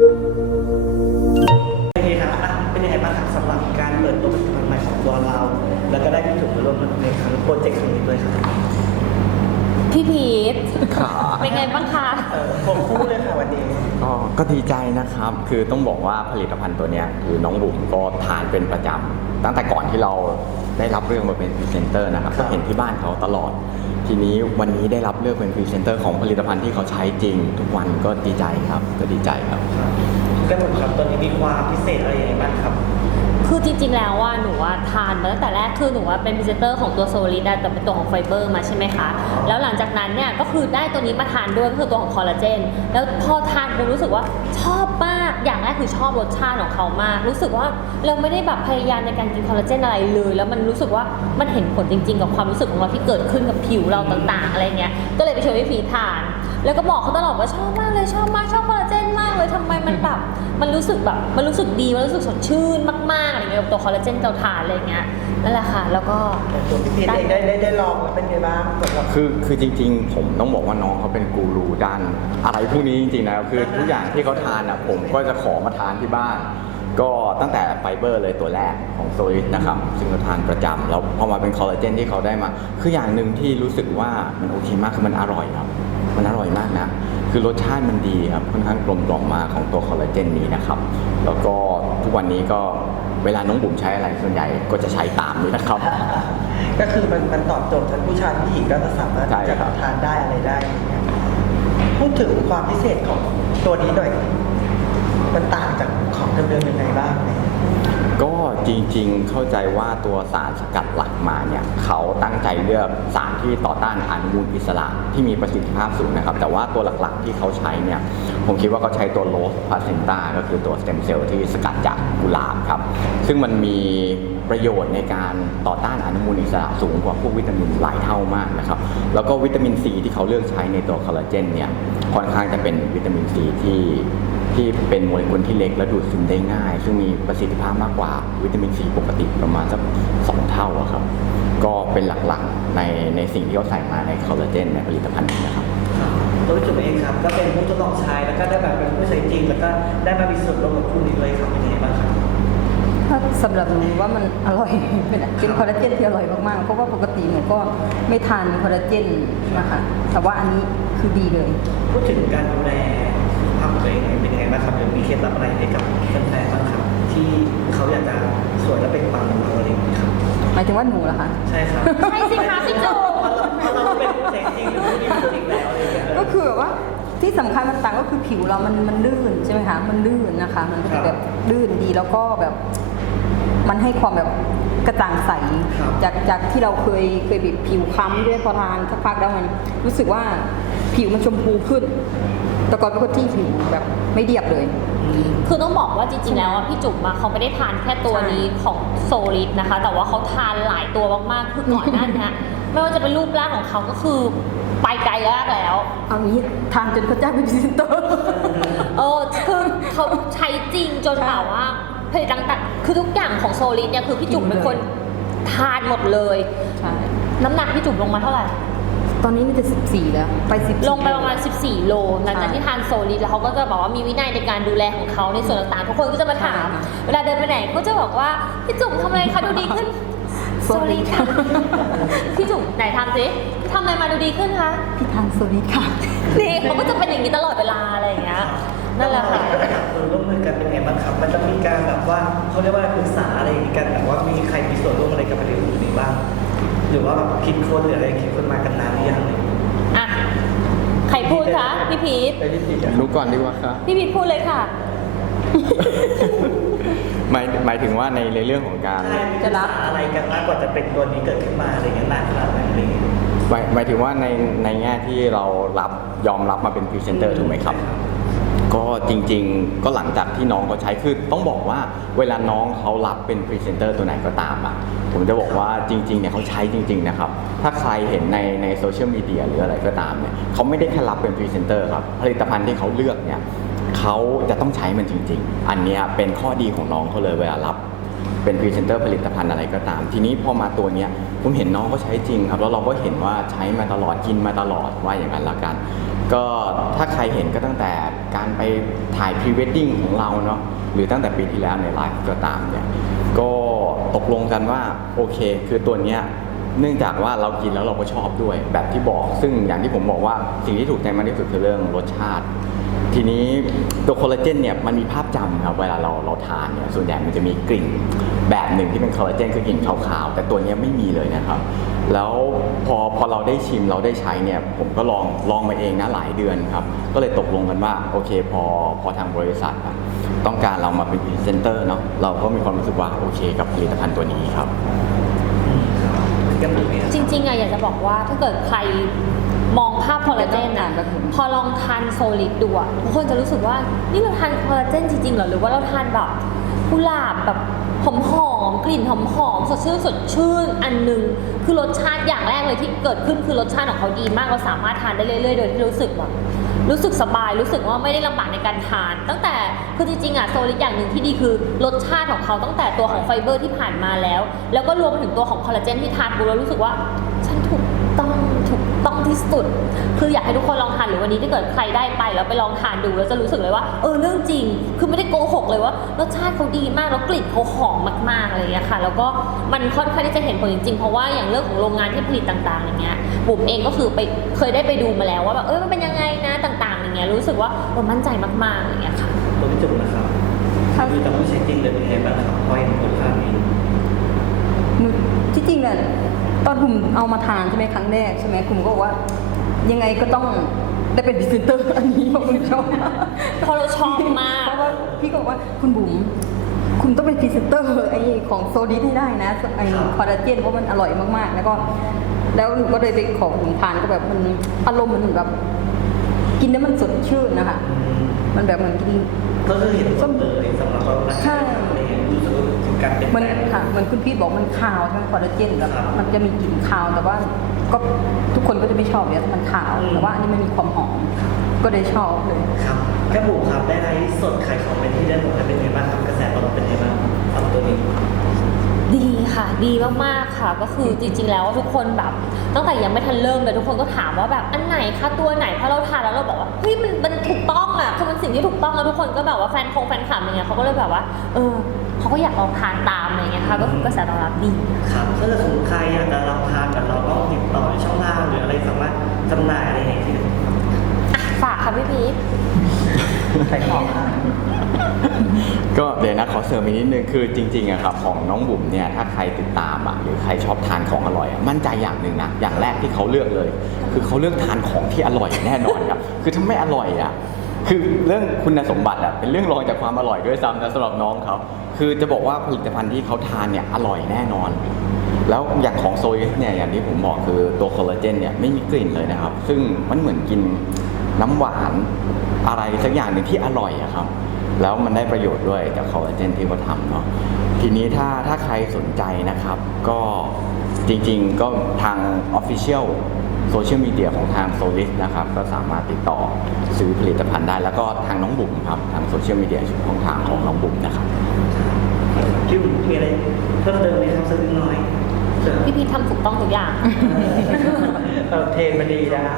โอเคครับอะเป็นยังไงบ้างครับสำหรับการเปิดตัวผลิตภัณฑ์ใหม่ของตัวเรา แล้วก็ได้พี่จุ๋มมาร่วมในครั้งโปรเจกต์ครั้งนี้ด้วยครับพี่พีทขาเป็นไงบ้างคะ เออผมคู่เลยค่ะวันนี้ ก็ก็ดีใจนะครับ คือต้องบอกว่าผลิตภัณฑ์ตัวเนี้ยคือน้องบุ๋มก็ทานเป็นประจำตั้งแต่ก่อนที่เราได้รับเรื่องมาเป็นพรีเซนเตอร์นะครับ ครัก็บเห็นที่บ้านเขาตลอด ทีนี้วันนี้ได้รับเลือกเป็นพรีเซนเตอร์ของผลิตภัณฑ์ที่เขาใช้จริง ทุกวันก็ดีใจครับก็ดีใจครับก็ผมครับตัวนี้มีความพิเศษอะไรยังไงบ้างครับ คือจริงๆ แล้วว่าหนูว่าทานมาตั้งแต่แรกคือหนูว่าเป็นพรีเซนเตอร์ของตัวโซลิดแต่เป็นตัวของไฟเบอร์มาใช่ไหมคะ แล้วหลังจากนั้นเนี่ยก็คือได้ตัวนี้มาทานด้วยก็คือตัวของคอลลาเจน แล้วพอทานปุ๊บรู้สึกว่าชอบมาก อย่างแรกคือชอบรสชาติของเขามาก รู้สึกว่าเราไม่ได้แบบพยายามในการกินคอลลาเจนอะไรเลย แล้วมันรู้สึกว่ามันเห็นผลจริง ๆ กับความรู้สึกของเราที่เกิดขึ้นกับผิวเราต่าง ๆ อะไรเงี้ยก็เลยไปชวนพี่พีททาน แล้วก็บอกเขาตลอดว่าชอบมากเลยชอบมากชอบคอลลาเจนมากเลยทำไมมันแบบมันรู้สึกแบบมันรู้สึกดีมันรู้สึกสดชื่นมากๆอะไรเงี้ยกับตัวคอลลาเจนเตาถ่านอะไรเงี้ยนั่นแหละค่ะ แล้วก็ ตัวพี่พีทเองได้ได้ได้ลองแล้วเป็นไงบ้างสำหรับ คือคือจริงๆ ผมต้องบอกว่าน้องเขาเป็นกูรูด้าน อะไรพวกนี้จริงๆนะครับคือทุกอย่างที่เขาทานอะผมก็จะขอมาทานที่บ้าน ก็ตั้งแต่ไฟเบอร์เลยตัวแรกของโซลิดนะครับซึ่งเราทานประจำแล้วพอมาเป็นคอลลาเจนที่เขาได้มา คืออย่างหนึ่งที่รู้สึกว่ามันโอเคมากคือมันอร่อยครับ มันอร่อยมากนะ คือรสชาติมันดีครับ ค่อนข้างกลมกล่อมมากของตัวคอลลาเจนนี้นะครับ แล้วก็ทุกวันนี้ก็เวลาน้องบุ๋มใช้อะไรส่วนใหญ่ก็จะใช้ตามนี้นะครับ ก็คือมันมันตอบโจทย์ทั้งผู้ชายผู้หญิงก็จะสามารถใช่ที่จะครับ ทานได้อะไรได้อย่างเงี้ยพูดถึงความพิเศษของตัวนี้หน่อย มันต่างจากของเดิมๆยังไงบ้างเนี่ยก็ จริงๆ เข้าใจว่าตัวสารสกัดหลักมาเนี่ยเขาตั้งใจเลือกสารที่ต่อต้านอนุมูลอิสระที่มีประสิทธิภาพสูงนะครับ แต่ว่าตัวหลักๆที่เขาใช้เนี่ยผมคิดว่าเขาใช้ตัวโลสพาเซนตาก็คือตัวสเต็มเซลล์ที่สกัดจากกุหลาบครับ ซึ่งมันมีประโยชน์ในการต่อต้านอนุมูลอิสระสูงกว่าพวกวิตามินหลายเท่ามากนะครับ แล้วก็วิตามินซีที่เขาเลือกใช้ในตัวคอลลาเจนเนี่ยค่อนข้างจะเป็นวิตามินซีที่ ที่เป็นโมเลกุลที่เล็กและดูดซึมได้ง่าย ซึ่งมีประสิทธิภาพมากกว่าวิตามินซีปกติประมาณสักสองเท่าอะครับ ก็เป็นหลักๆในในสิ่งที่เขาใส่มาในคอลลาเจนในผลิตภัณฑ์นี้นะครับตัวพี่จุ๋มเองครับก็เป็นผู้ทดลองใช้แล้วก็ได้แบบเป็นผู้ใช้จริงแล้วก็ได้มามีส่วนร่วมกับคู่นี้ด้วยครับเป็นยังไงบ้างครับถ้าสำหรับหนูว่ามันอร่อยเป็นเป็นคอลลาเจนที่อร่อยมากๆเพราะว่าปกติหนูก็ไม่ทานคอลลาเจนนะคะแต่ว่าอันนี้คือดีเลย พูดถึงการดูแลสุขภาพ ตัวเองเป็นยังไงบ้างครับหรือมีเคล็ดลับอะไรให้กับแฟนๆบ้างครับที่เขาอยากจะสวยและเป็นปังเหมือนเราอะไรอย่างนี้ครับ หมายถึงว่าหนูเหรอคะ ใช่ครับใช่สิคะพี่จุ๋มเพราะเราเป็นผู้ใช้จริงหรือผู้มีจริงแล้วอะไรอย่างเงี้ย ก็คือแบบว่าที่สำคัญมันต่างก็คือผิวเรามันมันลื่นใช่ไหมคะ มันลื่นนะคะ มันก็จะแบบลื่นดีแล้วก็แบบมันให้ความแบบกระจ่างใส ครับ จากจากที่เราเคยเคยแบบผิวคล้ำด้วยพอทานสักพักแล้วมันรู้สึกว่าผิวมันชมพูขึ้น แต่ก่อนเป็นคนที่ผิวแบบไม่เรียบเลย คือต้องบอกว่าจริงๆแล้วอะพี่จุ๋มอะเขาไม่ได้ทานแค่ตัวนี้ของโซลิดนะคะ แต่ว่าเขาทานหลายตัวมากๆคือก่อนหน้านี้ไม่ว่าจะเป็นรูปร่างของเขาก็คือไปไกลมากแล้วเอางี้ทานจนเขาจ้างเป็นพรีเซนเตอร์เออคือเขาใช้จริงจนแบบว่าผลิตต่างๆคือทุกอย่างของโซลิดเนี่ยคือพี่จุ๋มเป็นคนทานหมดเลยใช่น้ำหนักพี่จุ๋มลงมาเท่าไหร่ ตอนนี้มันจะ14แล้ว ไป10ลงไปประมาณ 14 โลหลังจากที่ทานโซลิดแล้วเขาก็จะบอกว่ามีวินัยในการดูแลของเขาในส่วนต่างๆ ทุกคนก็จะมาถาม เวลาเดินไปไหนก็จะบอกว่า พี่จุ๋มทำอะไรคะดูดีขึ้น โซลิดค่ะ พี่จุ๋มไหนทำสิทำอะไรมาดูดีขึ้นคะ พี่ทานโซลิดค่ะ นี่เขาก็จะเป็นอย่างนี้ตลอดเวลาอะไรอย่างเงี้ย นั่นแหละค่ะเออร่วมมือกันเป็นไงบ้างครับ มันจะมีการแบบว่าเขาเรียกว่าปรึกษาอะไรกันแบบว่ามีใครมีส่วนร่วมอะไรกับผลิตภัณฑ์นี้บ้าง หรือว่าแบบคิดค้นหรืออะไรคิดค้นมากันนานหรือยัง อะ ใครพูดคะ พี่พี ทไปที่สี่รู้ก่อนดีกว่าครับ พี่พีทพูดเลยค่ะ หมายหมายถึงว่าในในเรื่องของการจะรับ อะไรกันมากกว่าจะเป็นตัวนี้เกิดขึ้นมาอะไรเงี้ยนานขนาดไหนอะไรเงี้ยหมายหมายถึงว่าในในแง่ที่เรารับยอมรับมาเป็นพรีเซนเตอร์ถูกไหมครับ ก็จริงๆ ก็หลังจากที่น้องเขาใช้คือต้องบอกว่าเวลาน้องเขารับเป็นพรีเซนเตอร์ตัวไหนก็ตามอะผมจะบอกว่าจริงๆเนี่ยเขาใช้จริง ๆ นะครับ ถ้าใครเห็นในในโซเชียลมีเดียหรืออะไรก็ตามเนี่ยเขาไม่ได้แค่รับเป็นพรีเซนเตอร์ครับ ผลิตภัณฑ์ที่เขาเลือกเนี่ยเขาจะต้องใช้มันจริง ๆ อันนี้เป็นข้อดีของน้องเขาเลยเวลารับเป็นพรีเซนเตอร์ผลิตภัณฑ์อะไรก็ตาม ทีนี้พอมาตัวเนี้ยผมเห็นน้องก็ใช้จริงครับ แล้วเราก็เห็นว่าใช้มาตลอดกินมาตลอดว่าอย่างนั้นละกัน ก็ถ้าใครเห็นก็ตั้งแต่การไปถ่ายพรีเวดดิ้งของเราเนาะหรือตั้งแต่ปีที่แล้วในไลฟ์ก็ตามเนี่ยก็ตกลงกันว่าโอเค คือตัวเนี้ยเนื่องจากว่าเรากินแล้วเราก็ชอบด้วยแบบที่บอก ซึ่งอย่างที่ผมบอกว่าสิ่งที่ถูกใจมากที่สุดคือเรื่องรสชาติ ทีนี้ตัวคอลลาเจนเนี่ยมันมีภาพจำครับเวลาเราเราทานเนี่ยส่วนใหญ่มันจะมีกลิ่นแบบหนึ่งที่เป็นคอลลาเจนคือกลิ่นขาวๆแต่ตัวนี้ไม่มีเลยนะครับ แล้วพอพอเราได้ชิมเราได้ใช้เนี่ยผมก็ลองลองมาเองนะหลายเดือนครับ ก็เลยตกลงกันว่าโอเคพอพอทางบริษัทต้องการเรามาเป็นพรีเซนเตอร์เนาะเราก็มีความรู้สึกว่าโอเคกับผลิตภัณฑ์ตัวนี้ครับ จริงๆอะอยากจะบอกว่าถ้าเกิดใคร มองภาพคอลลาเจนอะพอลองทานโซลิดดูอะทุกคนจะรู้สึกว่านี่เราทานคอลลาเจนจริงๆเหรอหรือว่าเราทานแบบกุหลาบแบบหอมหอมกลิ่นหอมหอมสดชื่นสดชื่นอันหนึ่งคือรสชาติอย่างแรกเลยที่เกิดขึ้นคือรสชาติของเขาดีมากเราสามารถทานได้เรื่อยๆ โดยที่รู้สึกแบบรู้สึกสบายรู้สึกว่าไม่ได้ลำบากในการทาน ตั้งแต่คือจริงๆอะโซลิดอย่างหนึ่งที่ดีคือรสชาติของเขาตั้งแต่ตัวของไฟเบอร์ที่ผ่านมาแล้ว แล้วก็รวมไปถึงตัวของคอลลาเจนที่ทานปุ๊บแล้วรู้สึกว่าฉันถูก ต้องถูกต้องที่สุด คืออยากให้ทุกคนลองทานหรือวันนี้ถ้าเกิดใครได้ไปแล้วไปลองทานดูแล้วจะรู้สึกเลยว่า เออเรื่องจริง คือไม่ได้โกหกเลยว่ารสชาติเขาดีมากแล้วกลิ่นเขาหอมมากๆอะไรอย่างเงี้ยค่ะ แล้วก็มันค่อนข้างที่จะเห็นผลจริงๆเพราะว่าอย่างเรื่องของโรงงานที่ผลิตต่างๆ อย่างเงี้ยบุ๋มเองก็คือไปเคยได้ไปดูมาแล้วว่าแบบเออมันเป็นยังไงนะต่างๆ อย่างเงี้ยรู้สึกว่าเออมั่นใจมากๆอย่างเงี้ยค่ะตัวพี่จุ๋มนะครับถ้าดูจากผู้ใช้จริงเลยเป็นไงบ้างครับพอเห็นผลภาพนี้หนูที่จริงเนี่ย ตอนคุณเอามาทานใช่ไหมครั้งแรกใช่ไหมคุณก็บอกว่า ยังไงก็ต้องได้เป็นพรีเซนเตอร์อันนี้เพราะคุณชอบมากเพราะเราชอบมาก เพราะว่าพี่ก็บอกว่าคุณบุ๋มคุณต้องเป็นพรีเซนเตอร์ไอ้ของโซดิสให้ได้นะไอ้คอลลาเจนเพราะมันอร่อยมากๆ แล้วก็ แล้วหนูก็เลยไปขอคุณทานก็แบบมันอารมณ์มันเหมือนแบบกินแล้วมันสดชื่นนะคะอืมมันแบบเหมือนกินก็คือเห็นผลเลยสำหรับเรานักใช่ อะไรเงี้ยรู้สึกว่าถึงการเปลี่ยนมันแปลงค่ะเหมันคุณพี่บอกมันคาวใช่ไหมคอลลาเจนแบบครับมันจะมีกลิ่นคาวแต่ว่าก็ทุกคนก็จะไม่ชอบเนี่ยถ้ามันคาวอืมแต่ว่าอันนี้มันมีความหอมก็เลยชอบเลยครับแก้มบุ๋มครับได้ไลฟ์สดขายของเป็นที่เรียบร้อยเป็นไงบ้างครับกระแสตอบรับเป็นไงบ้างสำหรับตัวนี้ ดีค่ะ ดีมากๆค่ะ ก็คือจริงๆ แล้วทุกคนแบบตั้งแต่ยังไม่ทันเริ่มเลยทุกคนก็ถามว่าแบบอันไหนคะตัวไหนเพราะเราทานแล้วเราบอกว่าเฮ้ยมันมันถูกต้องอะคือมันสิ่งที่ถูกต้องแล้วทุกคนก็แบบว่าแฟนคงแฟนคลับอะไรเงี้ยเขาก็เลยแบบว่าเออเขาก็อยากลองทานตามอะไรเงี้ยค่ะก็คือกระแสตอบรับดีครับถ้าเกิดสมมติใครอยากจะรับทานกับเราต้องติดต่อในช่องทางหรืออะไรสามารถจำหน่ายอะไรอย่างเงี้ยที่ไหนอะฝากค่ะพี่พีทขายของครับ ก็เดี๋ยวนะขอเสริมอีกนิดนึงคือจริงๆอะครับของน้องบุ๋มเนี่ยถ้าใครติดตามอะหรือใครชอบทานของอร่อยอะมั่นใจอย่างหนึ่งนะอย่างแรกที่เขาเลือกเลย คือเขาเลือกทานของที่อร่อยแน่นอนครับ คือถ้าไม่อร่อยอะคือเรื่องคุณสมบัติอะเป็นเรื่องรองจากความอร่อยด้วยซ้ำนะสำหรับน้องเขาคือจะบอกว่าผลิตภัณฑ์ที่เขาทานเนี่ยอร่อยแน่นอน แล้วอย่างของโซยเนี่ยอย่างที่ผมบอกคือตัวคอลลาเจนเนี่ยไม่มีกลิ่นเลยนะครับ ซึ่งมันเหมือนกินน้ำหวานอะไรสักอย่างหนึ่งที่อร่อยอะครับ แล้วมันได้ประโยชน์ด้วยจากคอลลาเจนที่เขาทำเนาะทีนี้ถ้าถ้าใครสนใจนะครับ ก็จริงๆก็ทาง Official โซเชียลมีเดียของทางโซลิสนะครับ ก็สามารถติดต่อซื้อผลิตภัณฑ์ได้ แล้วก็ทางน้องบุ๋มครับ ทางโซเชียลมีเดียช่องทางของน้องบุ๋มนะครับพี่บุ๋มมีอะไรเพิ่มเติมไหมครับสักนิดน้อยเชิญพี่พีททำถูกต้องทุกอย่างเออเทรนมาดีนะครั